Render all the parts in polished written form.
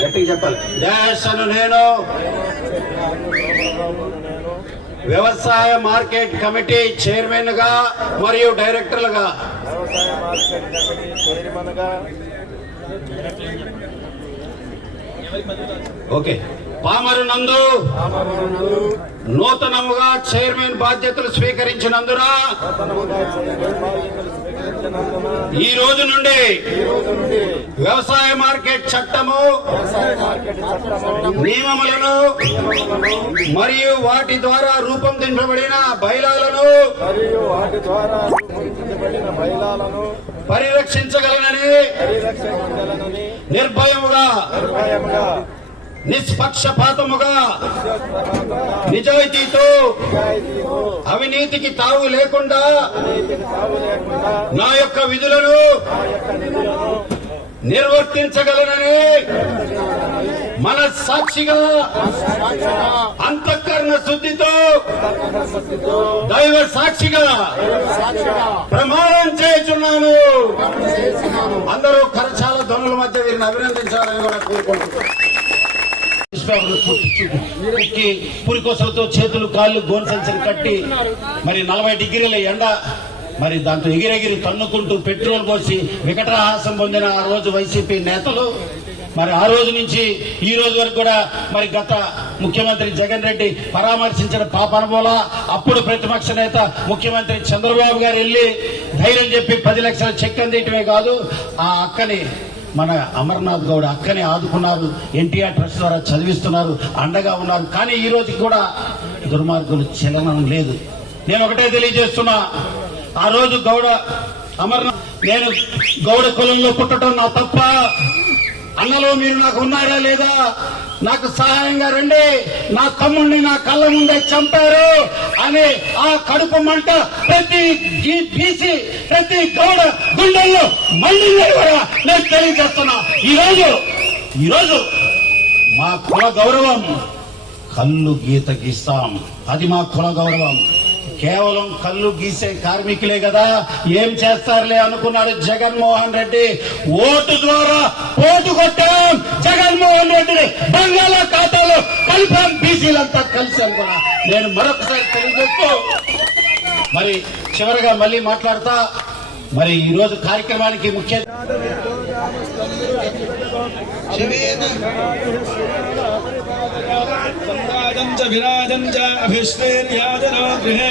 గట్టిగా చెప్పాలి. డాష్ నేను వ్యవసాయ మార్కెట్ కమిటీ చైర్మన్ గా మరియు డైరెక్టర్లుగా ఓకే పామరు నందు నూతనముగా చైర్మన్ బాధ్యతలు స్వీకరించినందున ఈ రోజు నుండి వ్యవసాయ మార్కెట్ చట్టము నియమములను మరియు వాటి ద్వారా రూపొందించబడిన బైలాలను పరిరక్షించగలనని నిర్భయముగా నిష్పక్షపాతముగా నిజాయితీతో అవినీతికి తావు లేకుండా నా యొక్క విధులను నిర్వర్తించగలనని మనస్సాక్షిగా అంతఃకరణ శుద్ధితో దైవ సాక్షిగా ప్రమాణం చేస్తున్నాను. అందరూ కరచాల ధ్వనుల మధ్య వీరిని అభినందించాలని కూడా కోరుకుంటున్నాను. పురికొసలతో చేతులు కాళ్ళు గోన్సెన్సులు కట్టి మరి 40 డిగ్రీల ఎండ మరి దాంతో ఎగిరెగిరి తన్నుకుంటూ పెట్రోల్ పోసి వికటహాసం పొందిన ఆ రోజు వైసీపీ నేతలు మరి ఆ రోజు నుంచి ఈ రోజు వరకు కూడా మరి గత ముఖ్యమంత్రి జగన్ రెడ్డి పరామర్శించిన పాపనబోలా అప్పుడు ప్రతిపక్ష నేత ముఖ్యమంత్రి చంద్రబాబు గారు వెళ్లి ధైర్యం చెప్పి 10 లక్షల చెక్ అందించడమే కాదు ఆ అక్కని మన అమర్నాథ్ గౌడ్ అక్కనే ఆదుకున్నారు. ఎన్టీఆర్ ట్రస్ట్ ద్వారా చదివిస్తున్నారు, అండగా ఉన్నారు. కానీ ఈ రోజు కూడా దుర్మార్గులు చలనం లేదు. నేను ఒకటే తెలియజేస్తున్నా, ఆ రోజు గౌడ అమర్నాథ్ నేను గౌడ కులంలో పుట్టడం నా తప్ప, అన్నలో మీరు నాకు ఉన్నారా లేదా, నాకు సహాయంగా రండి, నా తమ్ముడిని నా కళ్ళ ముందే చంపారు అని ఆ కడుపు మంట ప్రతి బీసీ ప్రతి గౌడ గుండెల్లో మళ్ళీ కూడా నేను తెలియజేస్తున్నా. ఈరోజు మా కుల గౌరవం కళ్ళు గీత గీస్తాం, అది మా కుల గౌరవం. కేవలం కళ్ళు గీసే కార్మికులే కదా, ఏం చేస్తారులే అనుకున్నాడు జగన్మోహన్ రెడ్డి. ఓటు ద్వారా పోటు కొట్టాం జగన్మోహన్ రెడ్డిని బంగాళాఖాతంలో కలిపాం బీసీలంతా కలిసి అనుకున్నా. నేను మరొకసారి తెలియజేస్తూ మరి చివరిగా మళ్ళీ మాట్లాడతా. మరి ఈ రోజు కార్యక్రమానికి ముఖ్య విరాజం చ అభిశ్రీర్యాజనో గృహే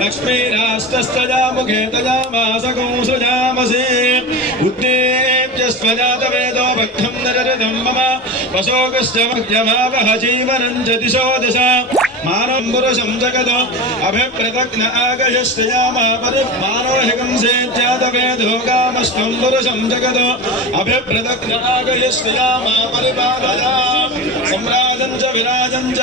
లక్ష్మీరాష్ట్రస్తజా ముఖే తజామాసకో సృజామసే ఉద్దేవ్యస్వజాతవేదో భక్తం నరరిదం మమ వశోకశ్చమహ్యమావహ జీవనం చ దిశో దిశ మానం పురుషం జగదో అభిప్రదగ్న ఆగయశ్చయామా పరిమానోహికం సేత్యాతవేదో కామస్వం పురుషం జగదో అభిప్రదగ్న ఆగయశ్చయామా పరిపాలయా సమ్రాజం చ విరాజం చ